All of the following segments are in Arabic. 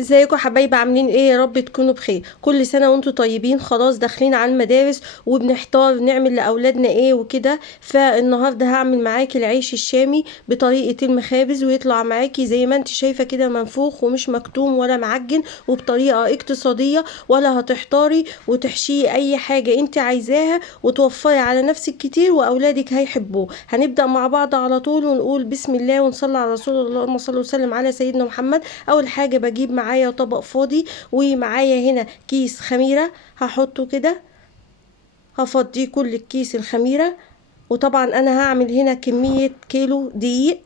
ازيكم حبايبي؟ عاملين ايه؟ يا رب تكونوا بخير. كل سنه وانتم طيبين. خلاص داخلين على المدارس وبنحتار نعمل لاولادنا ايه وكده. فالنهارده هعمل معاكي العيش الشامي بطريقه المخابز، ويطلع معاكي زي ما انت شايفه كده منفوخ ومش مكتوم ولا معجن، وبطريقه اقتصاديه، ولا هتحتاري وتحشيه اي حاجه انت عايزاها وتوفري على نفسك كتير واولادك هيحبوه. هنبدا مع بعض على طول ونقول بسم الله ونصلي على رسول الله. اللهم صل وسلم على سيدنا محمد. اول حاجه بجيب معايا طبق فاضي، ومعايا هنا كيس خميره هحطه كده، هفضيه كل الكيس الخميره. وطبعا انا هعمل هنا كميه كيلو دقيق.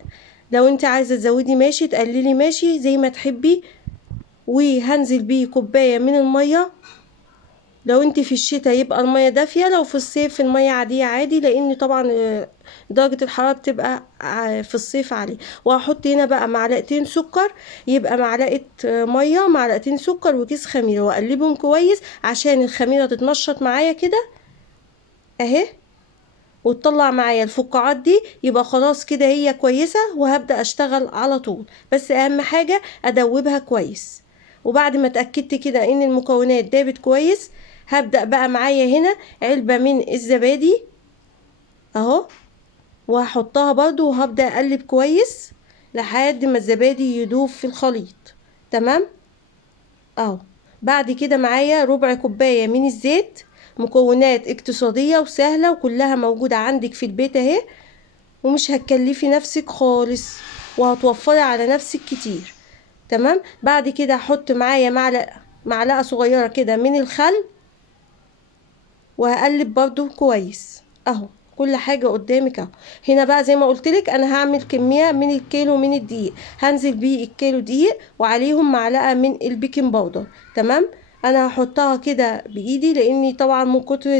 لو انت عايزه تزودي ماشي، تقللي ماشي زي ما تحبي. وهنزل بيه كوبايه من الميه. لو انت في الشتاء يبقى المية دافية، لو في الصيف المية عادية عادي، لان طبعا درجة الحرارة بتبقى في الصيف عالية. وهحط هنا بقى معلقتين سكر، يبقى معلقة مية، معلقتين سكر، وكيس خميرة، واقلبهم كويس عشان الخميرة تتنشط معايا كده اهي، وتطلع معايا الفقاعات دي. يبقى خلاص كده هي كويسة، وهبدأ اشتغل على طول. بس اهم حاجة ادوبها كويس. وبعد ما اتأكدت كده ان المكونات دابت كويس، هبدأ بقى معايا هنا علبة من الزبادي اهو، وهحطها برضو، وهبدأ اقلب كويس لحد ما الزبادي يدوب في الخليط. تمام اهو. بعد كده معايا ربع كوباية من الزيت. مكونات اقتصادية وسهلة وكلها موجودة عندك في البيت اهي، ومش هتكلفي نفسك خالص، وهتوفري على نفسك كتير. تمام. بعد كده هحط معايا معلقة صغيرة كده من الخل، وهقلب برضو كويس اهو. كل حاجة قدامك اهو. هنا بقى زي ما قلتلك انا هعمل كمية من الكيلو من الدقيق، هنزل بيه الكيلو دقيق وعليهم معلقة من البيكنج باودر. تمام. انا هحطها كده بايدي، لاني طبعا من كتر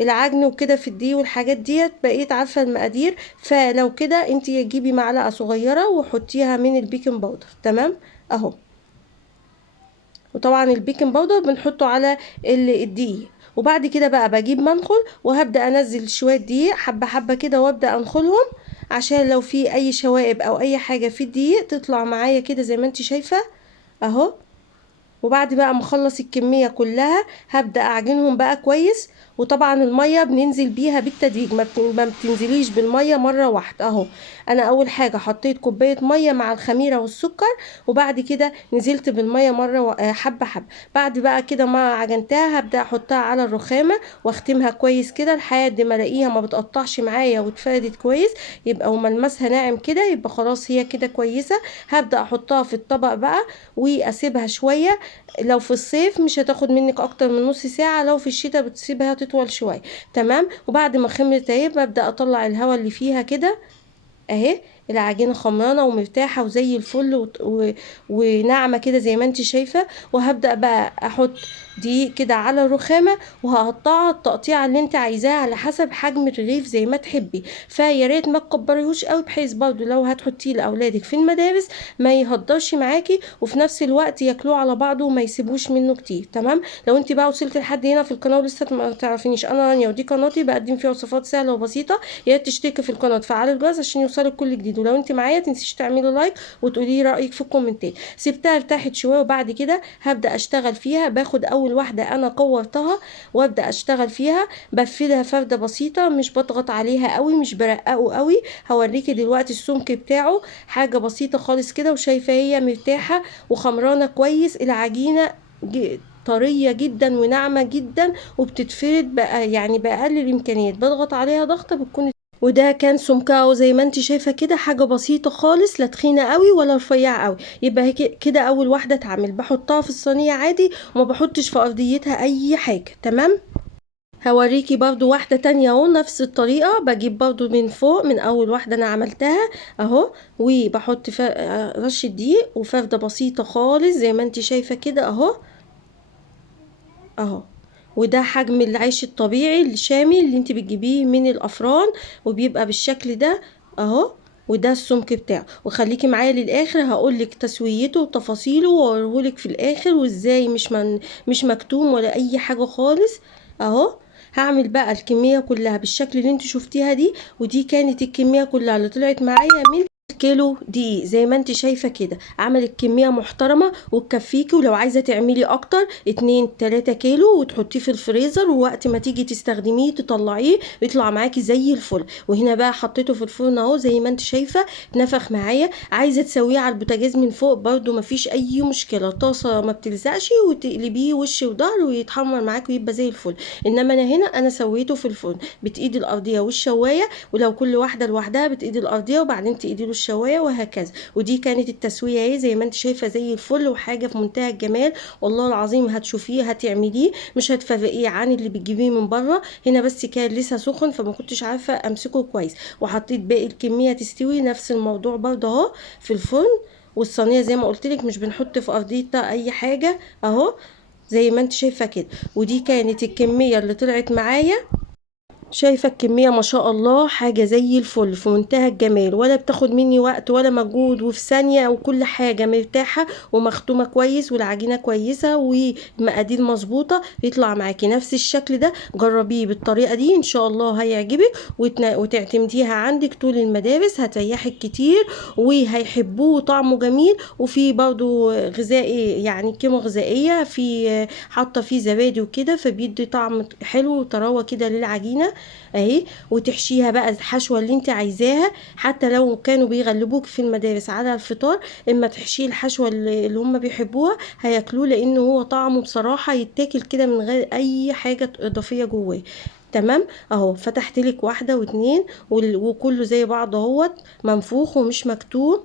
العجن وكده في الدقيق والحاجات ديت بقيت عارفة المقادير. فلو كده انتي تجيبي معلقة صغيرة وحطيها من البيكنج باودر. تمام اهو. وطبعا البيكنج باودر بنحطه على الدقيق. وبعد كده بقى بجيب منخل، وهبدأ انزل شوية دقيق حبة حبة كده، وابدأ انخلهم عشان لو في اي شوائب او اي حاجة في الدقيق تطلع معايا كده زي ما انت شايفة اهو. وبعد بقى ما اخلص الكمية كلها هبدأ اعجنهم بقى كويس. وطبعا المية بننزل بيها بالتدريج، ما بتنزليش بالمية مرة واحدة اهو. انا اول حاجة حطيت كوباية مية مع الخميرة والسكر، وبعد كده نزلت بالمية مرة حبة حبة. بعد بقى كده ما عجنتها هبدأ احطها على الرخامة، واختمها كويس كده لحد ما الاقيها ما بتقطعش معايا واتفردت كويس. يبقى وملمسها ناعم كده، يبقى خلاص هي كده كويسة. هبدأ احطها في الطبق بقى واسيبها شوية. لو في الصيف مش هتاخد منك اكتر من نص ساعة، لو في الشتاء بتسيبها تطول شوية. تمام. وبعد ما خمرت اهي ببدأ اطلع الهواء اللي فيها كده اهي. العجينه خمرانه ومرتاحه وزي الفل وناعمه كده زي ما انت شايفه. وهبدا بقى احط دقيق كده على الرخامه، وهقطعها التقطيعه اللي انت عايزاها على حسب حجم الرغيف زي ما تحبي. فيا ريت ما تكبريهوش قوي، بحيث برضو لو هتحطيه لاولادك في المدارس ما يهدرش معاكي، وفي نفس الوقت ياكلوه على بعضه وما يسيبوش منه كتير. تمام. لو انت بقى وصلت لحد هنا في القناه ولسه ما تعرفينيش، انا رانيا ودي قناتي بقدم فيها وصفات سهله وبسيطه. يا ريت تشتركي في القناه وتفعلي الجرس عشان يوصلك كل جديد. ولو انت معايا تنسيش تعملي لايك وتقولي رايك في الكومنتات. سبتها ارتاحت شويه، وبعد كده هبدا اشتغل فيها. باخد اول واحده انا كورتها وابدا اشتغل فيها، بفردها فرده بسيطه، مش بضغط عليها قوي، مش برققه قوي. هوريكي دلوقتي السمك بتاعه حاجه بسيطه خالص كده، وشايفه هي مرتاحه وخمرانه كويس. العجينه طريه جدا وناعمه جدا، وبتتفرد بقى يعني باقل الامكانيات، بضغط عليها ضغطه بتكون. وده كان سمكه زي ما انت شايفه كده، حاجه بسيطه خالص، لا تخينه قوي ولا رفيعه قوي. يبقى هيك كده اول واحده اتعمل، بحطها في الصينيه عادي وما بحطش في ارضيتها اي حاجه. تمام. هوريكي برضو واحده تانية اهو، نفس الطريقه. بجيب برضو من فوق من اول واحده انا عملتها اهو، وبحط رشه دقيق وفرده بسيطه خالص زي ما انت شايفه كده اهو اهو. وده حجم العيش الطبيعي الشامي اللي انت بتجيبيه من الافران، وبيبقى بالشكل ده اهو. وده السمك بتاعه. وخليكي معايا للاخر، هقولك تسويته وتفاصيله واوريهولك في الاخر، وازاي مش مكتوم ولا اي حاجه خالص اهو. هعمل بقى الكميه كلها بالشكل اللي انت شفتيها دي. ودي كانت الكميه كلها اللي طلعت معايا من كيلو دقيق زي ما انت شايفة كده، عملت كمية محترمة وتكفيكي. ولو عايزة تعملي اكتر 2-3 كيلو وتحطيه في الفريزر، ووقت ما تيجي تستخدميه تطلعيه يطلع معاكي زي الفل. وهنا بقى حطيته في الفرن اهو زي ما انت شايفة اتنفخ معايا. عايزة تسويه على البوتاجاز من فوق برضو مفيش اي مشكلة، طاسة ما بتلزقش وتقلبيه وش وظهر ويتحمر معاكي ويبقى زي الفل. انما انا سويته في الفرن بايدي الارضية والشواية، ولو كل واحدة لوحدها بايدي الارضية وبعدين تقيدي له الشواية وهكذا. ودي كانت التسوية اهي زي ما انت شايفة زي الفل، وحاجة في منتهى الجمال. والله العظيم هتشوفيه هتعمليه مش هتفرقيه عن اللي بتجيبيه من بره. هنا بس كان لسه سخن فما كنتش عارفة امسكه كويس، وحطيت باقي الكمية تستوي نفس الموضوع برضه اهو في الفرن. والصينية زي ما قلت لك مش بنحط في ارضيتها اي حاجة اهو زي ما انت شايفة كده. ودي كانت الكمية اللي طلعت معايا. شايفة الكمية ما شاء الله حاجة زي الفل في منتهى الجمال، ولا بتاخد مني وقت ولا مجهود، وفي ثانية وكل حاجة مرتاحة ومختومة كويس والعجينة كويسة والمقادير مظبوطة. يطلع معاكي نفس الشكل ده. جربيه بالطريقة دي ان شاء الله هيعجبك وتعتمديها عندك طول المدارس، هتريحك كتير وهيحبوه. طعمه جميل وفي برضو غذائي يعني قيمة غذائية، في حاطة فيه زبادي وكده فبيدي طعم حلو وطراوة كده للعجينة اهي. وتحشيها بقى الحشوه اللي انت عايزاها، حتى لو كانوا بيغلبوك في المدارس على الفطار اما تحشيه الحشوه اللي هم بيحبوها هياكلوه، لانه هو طعمه بصراحه يتاكل كده من غير اي حاجه اضافيه جواه. تمام اهو فتحت لك واحده واتنين وكله زي بعض اهوت، منفوخ ومش مكتوب،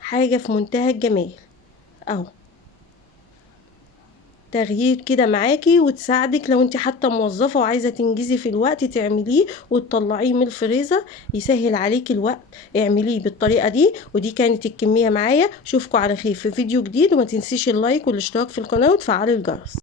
حاجه في منتهى الجمال اهو. تغيير كده معاكي وتساعدك لو انت حتى موظفة وعايزة تنجزي في الوقت تعمليه وتطلعيه من الفريزر، يسهل عليك الوقت. اعمليه بالطريقة دي. ودي كانت الكمية معايا. اشوفكم على خير في فيديو جديد، وما تنسيش اللايك والاشتراك في القناة وتفعلي الجرس.